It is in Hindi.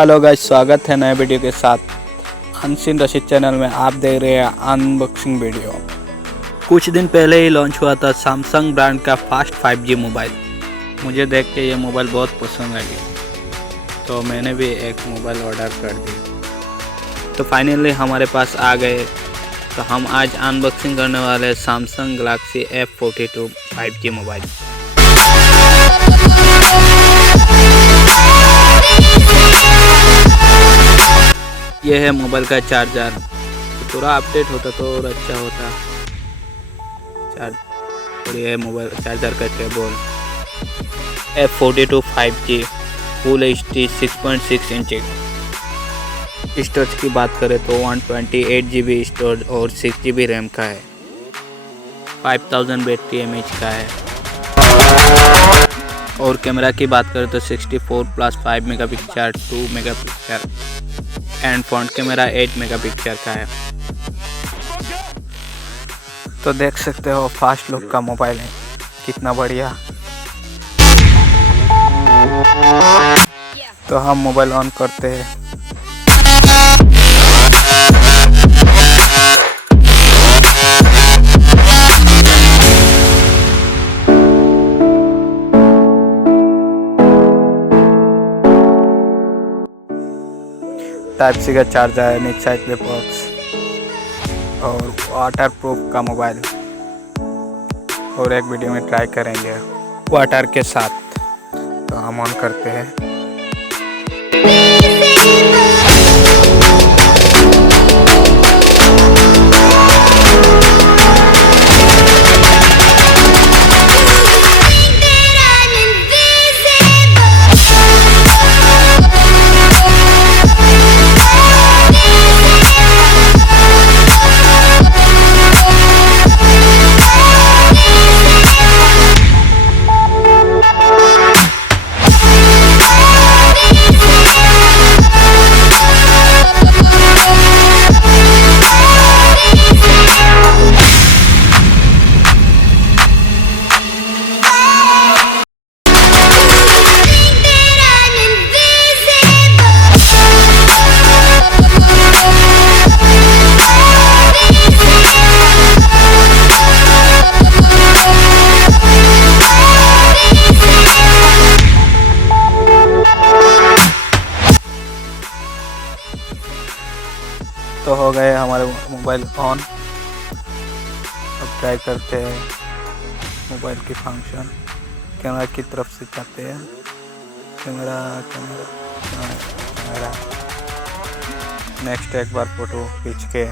हेलो गाइस, स्वागत है नए वीडियो के साथ। अनसीन रशीद चैनल में आप देख रहे हैं अनबॉक्सिंग वीडियो। कुछ दिन पहले ही लॉन्च हुआ था सैमसंग ब्रांड का फास्ट 5G मोबाइल। मुझे देख के ये मोबाइल बहुत पसंद आ गया, तो मैंने भी एक मोबाइल ऑर्डर कर दी। तो फाइनली हमारे पास आ गए। तो हम आज अनबॉक्सिंग करने वाले Samsung Galaxy F42 5G mobile. यह है मोबाइल का चार्जर। थोड़ा अपडेट होता तो और अच्छा होता। और यह है मोबाइल चार्जर का cable. F42 5G full HD 6.6 inch. Storage की बात करें तो 128GB स्टोरेज और 6GB रैम का है। 5000 बैटरी mAh का है। और कैमरा की बात करें तो 64+5 megapixel 2 megapixel and front camera 8 megapixel का है। तो देख सकते हो फास्ट लुक का मोबाइल है, कितना बढ़िया। तो हम मोबाइल ऑन करते हैं। टाइप सी का चार्जर है, नीचे साइड पे बॉक्स और वाटर प्रूफ का मोबाइल। और एक वीडियो में ट्राई करेंगे वाटर के साथ। तो हम ऑन करते हैं। तो हो गए हमारे मोबाइल ऑन। अब ट्राई करते हैं मोबाइल की फंक्शन। कैमरा की तरफ से जाते हैं। कैमरा नेक्स्ट एक बार फोटो खींच के